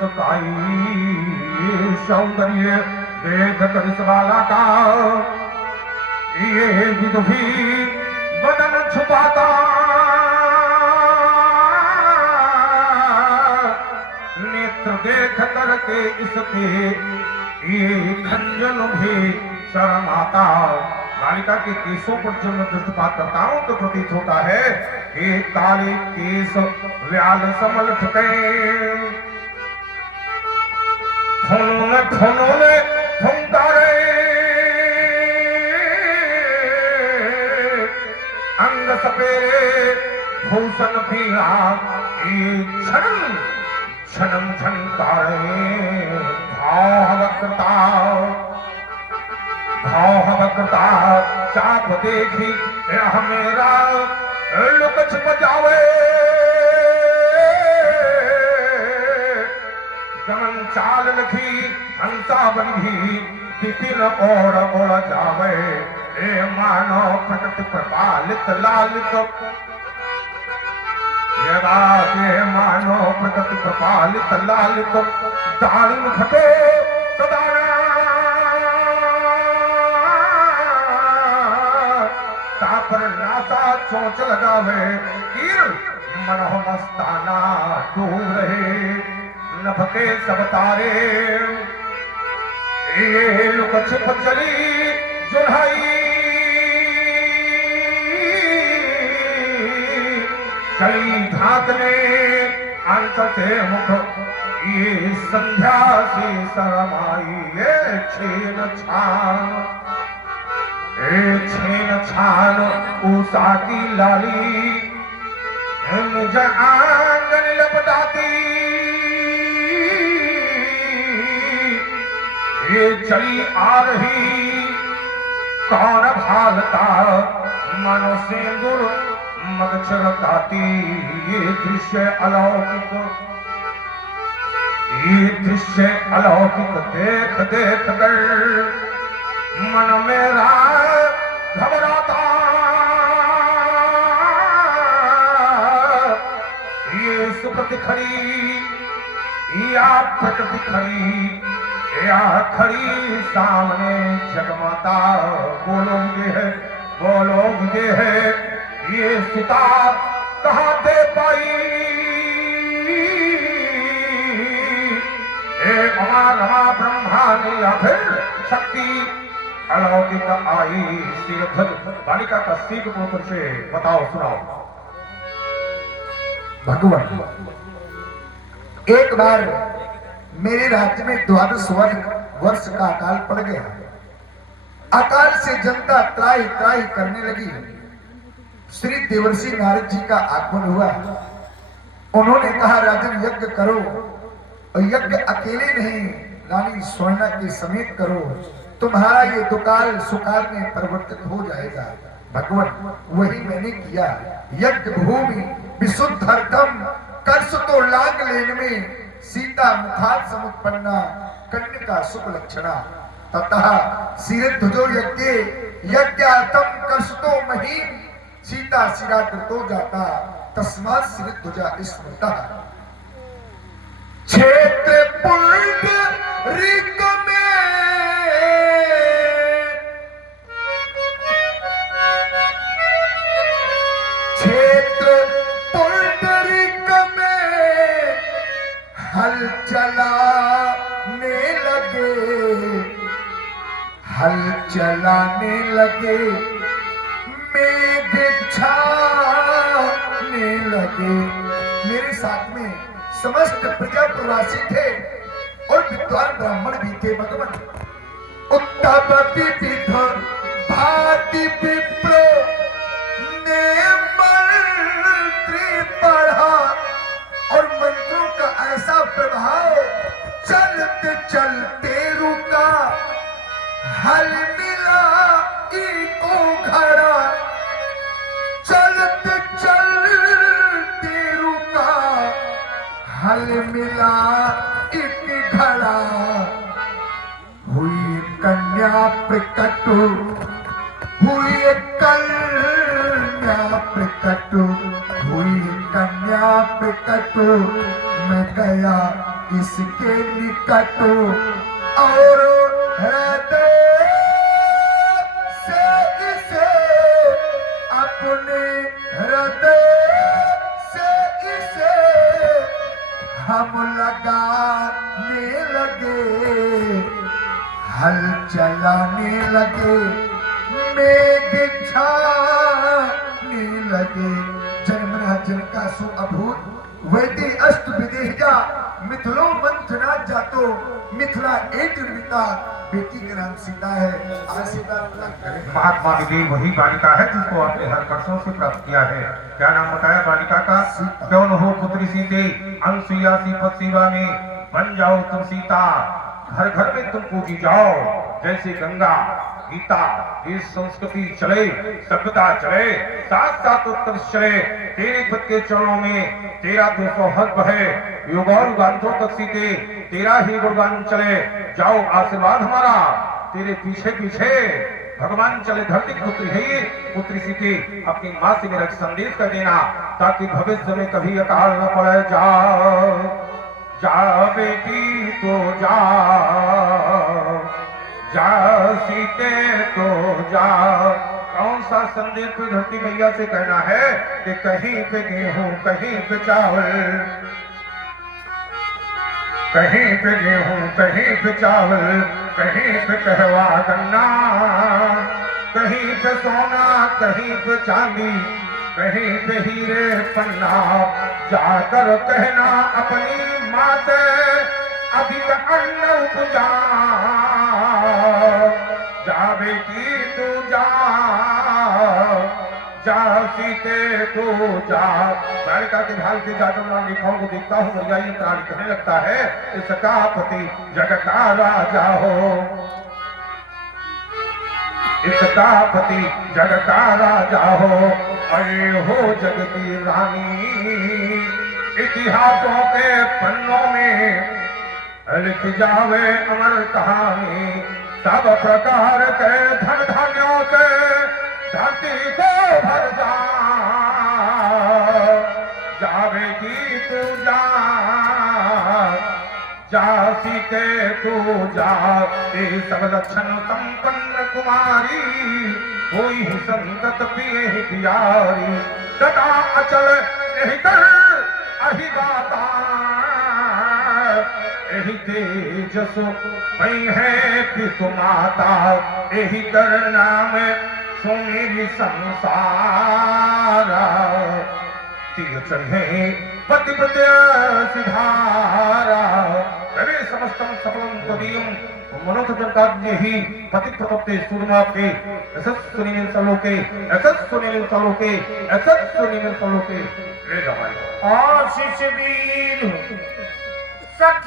सताई सौंदर्य देख कर इस बाला का ये विधि बदन छुपाता नेत्र देख करके इसके ये खंजन भी शर्म आता। बालिका के केसों पर जब मैं दृष्टिपात करता हूं तो प्रतीत होता है कि काले केस व्याल समल ठुके फूलों ने फुंकारे अंग सपेरे भूषण पीला क्षणम झंकारे भावकृता चाप देखी यह मेरा लुक छुप जावे गमन चाल लखी हंसा बंधी विपिन और जावे ए मानो प्रकृति प्रपालित लालित ये मानो प्रकृति प्रपालित लालित दारिम घटो सदाना तापर नासा चोंच लगावे कीर मनोह मस्ताना डूब रहे नभके सब तारे ये लुक छिप चली जुल्हाई चली धाकने अंतते मुख ये संध्या से शरमाई ये छेन छान उषा की लाली निज आंगन लपटाती ये चली आ रही कौन भालता मनो सिंदूर मग छलकाती ये दृश्य अलौकिक देख कर मन मेरा घबराता ये सुकृति खड़ी या प्रकृति खड़ी या खड़ी सामने जगमाता बोलोगे है ये सुता कहाँ दे पाई रमा ब्रह्मा ने या फिर शक्ति अलौकिक आई सिरध्वज बालिका का सीख पुत्र से बताओ सुनाओ। भगवान एक बार मेरे राज्य में 12 वर्ष का अकाल पड़ गया। अकाल से जनता त्राही त्राही करने लगी। श्री देवर्षि नारद जी का आगमन हुआ। उन्होंने कहा राजन यज्ञ करो और यज्ञ अकेले नहीं रानी स्वर्णा के समेत करो, तुम्हारा ये दुकाल सुकाल में परिवर्तित हो जाएगा। भगवान वही मैंने किया। यज्ञ भूमि विशुद्धर्तम कर्ष तो लाग लेन में सीता मुखात समुत्पन्ना कन्या शुभ लक्षणा ततः सिरध्वजो यज्ञ यज्ञातम कर्ष तो मही सीता शिरा कृतो जाता तस्मात् सिरध्वजा स्मृता। क्षेत्र पुंडरीक में क्षेत्र पुंडरीक में हल चलाने लगे मेघ छाने लगे। मेरे साथ में समस्त प्रजा प्रवासी थे और विद्वान ब्राह्मण भी थे। भगवान उत्तम विविध भांति विप्र ने मंत्र पढ़ा और मंत्रों का ऐसा प्रभाव चलते चलते रुका। हल मिला को घड़ा चलते चलते रुका। हल मिला एक घड़ा हुई कन्या प्रकट हुई कन्या प्रकट हुई कन्या प्रकट मैं गया इसके निकट और हृदय से इसे अपने हृदय से इसे हम लगाने लगे, हल चलाने लगे, मेघ छाने लगे। जन्मना जनकासु अभूत वैदे अष्ट विदेहजा मिथिलो मंथना जातो, मिथिला एक निर्मिता, बेटी का नाम सीता है। आज सीता महात्मा विजय वही बालिका है जिसको आपने हर वर्षों से प्राप्त किया है। क्या नाम बताया बालिका का? क्यों न हो पुत्री सीते, अनसुईया सीपत सेवा में बन जाओ तुम सीता, घर घर में तुम पूजी जाओ। जैसे गंगा गीता इस संस्कृति चले, सभ्यता चले, साथ साथ उत्कर्ष चले, तेरे पद के चरणों में तेरा तो सौभाग्य है, युगानुगांतों तक सीते तेरा ही गुणगान चले। जाओ आशीर्वाद हमारा तेरे पीछे पीछे भगवान चले। धरती पुत्री है ये पुत्री सीते, अपनी माँ से मेरा संदेश कर देना ताकि भविष्य में कभी अकाल न पड़े। जा बेटी तो जा, जा सीते तो जा। कौन सा संदेश पे धरती मैया से कहना है कि कहीं पे गेहूं, कहीं पे चावल, कहीं पे गेहूं, कहीं पे चावल, कहीं पे कहवा गन्ना, कहीं पे सोना, कहीं पे चांदी, कहीं पे हीरे पन्ना। जाकर कहना अपनी माँ से अधिक अन्न उपजा। जा बेटी तू जा, जा सीते तू जा। बालिका के भाल के जाकर लिखाओं को देखता हूँ, मैया ये प्राणी कहने लगता है इसका पति जगत का राजा हो, इसका पति जगत का राजा हो, अरे हो जग की रानी। इतिहासों के पन्नों में लिख जावे अमर कहानी, सब प्रकार के धन धान्यों से धरती को भर जा। जावे की तू जा, जा सीते तू जा। ये सब लक्षण संपन्न कुमारी, कोई संतत पिए ही प्यारी। सदा अचल यही कर अहि गाता, यही तेजस वही है पितु माता। यही कर नाम सुमेरी संसारा, चढ़े पतिव्रत सिधारा। अरे समस्तम सफलम तदीयम मनोथ जनकाज्ञे ही पतिप्रतप्ते सूर्यमाप्ते असत् सुनील सलोके, असत् सुनील सलोके, असत् सुनील सलोके। ले जाओ आशीष वीर सखी